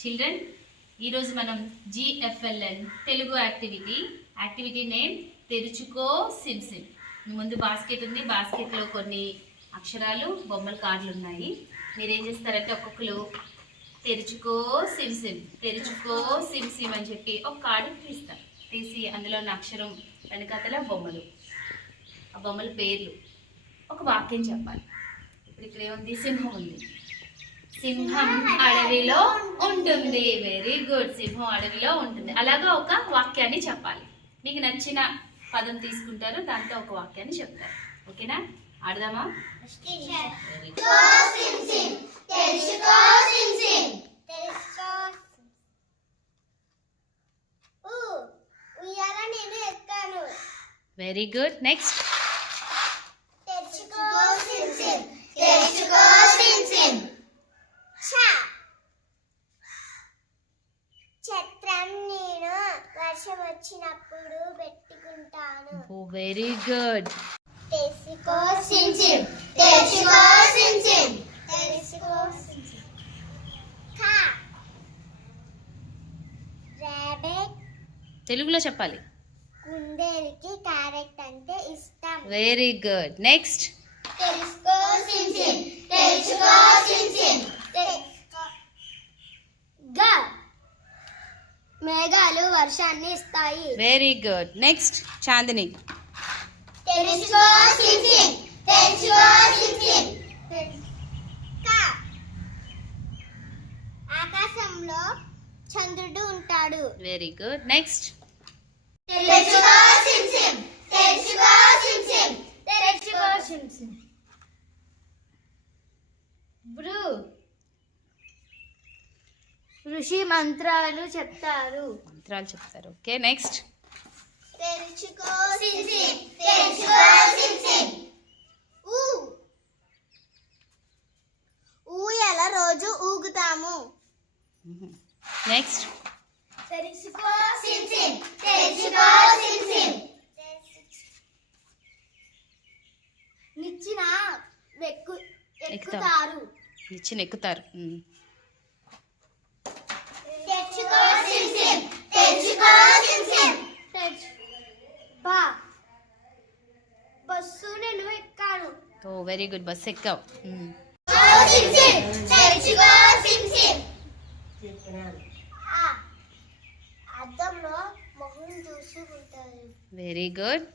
Children, ఈరోజు మనం GFLN Telugu activity name తెరుచుకో సిమ్ సిమ్. ముందు బాస్కెట్ ఉంది, బాస్కెట్లో కొన్ని అక్షరాలు బొమ్మల కార్డులు ఉన్నాయి. మీరేం చేస్తారంటే ఒక్కొక్కరు తెరుచుకో సిమ్ సిమ్, తెరుచుకో సిమ్ సిమ్ అని చెప్పి ఒక కార్డు తీస్తారు. తీసి అందులో ఉన్న అక్షరం వెనకాతల బొమ్మలు, ఆ బొమ్మల పేర్లు, ఒక వాక్యం చెప్పాలి. ఇప్పుడు ఇక్కడ ఏముంది? సింహం ఉంది. సింహం అడవిలో ఉంటుంది. Very good. సింహం అడవిలో ఉంటుంది. అలాగా ఒక వాక్యాన్ని చెప్పాలి. మీకు నచ్చిన పదం తీసుకుంటారు, దాంతో ఒక వాక్యాన్ని చెప్తారు. ఓకేనా? ఆడదామా? Very good. నెక్స్ట్. చట్రం నేను వర్షం వచ్చినప్పుడు పెట్టుకుంటాను. Very good. తెరుచుకో సిమ్ సిమ్, తెరుచుకో సిమ్ సిమ్, తెరుచుకో సిమ్ సిమ్. కా రాబిట్. తెలుగులో చెప్పాలి. కుందేలుకి క్యారెట్ అంటే ఇష్టం. Very good. నెక్స్ట్. తెరుచుకో సిమ్ సిమ్, తెరుచుకో సిమ్ సిమ్, తెరుచుకో. గా మేఘాలు వర్షాన్ని ఇస్తాయి. Very good. నెక్స్ట్. చాందిని. తెరుచుకో సిమ్ సిమ్, తెరుచుకో సిమ్ సిమ్. కా ఆకాశంలో చంద్రుడు ఉంటాడు. Very good. నెక్స్ట్. తెరుచుకో సిమ్ సిమ్, తెరుచుకో సిమ్ సిమ్, తెరుచుకో సిమ్ సిమ్. ఋషి మంత్రాలు చెప్తారు. ఓకే. నెక్స్ట్. తెరుచుకో సిమ్ సిమ్, తెరుచుకో సిమ్ సిమ్. ఊయల రోజు ఊగుతాము. నెక్స్ట్. తెరుచుకో సిమ్ సిమ్, తెరుచుకో సిమ్ సిమ్. నిచ్చెన ఎక్కుతారు. నిచ్చెన ఎక్కుతారు. తెరుచుకో సిమ్ సిమ్, తెరుచుకో సిమ్ సిమ్. బస్సు నేను ఎక్కాను. Very good. బస్ ఎక్కావు. అద్దంలో మొహం చూసుకుంటారు. Very good.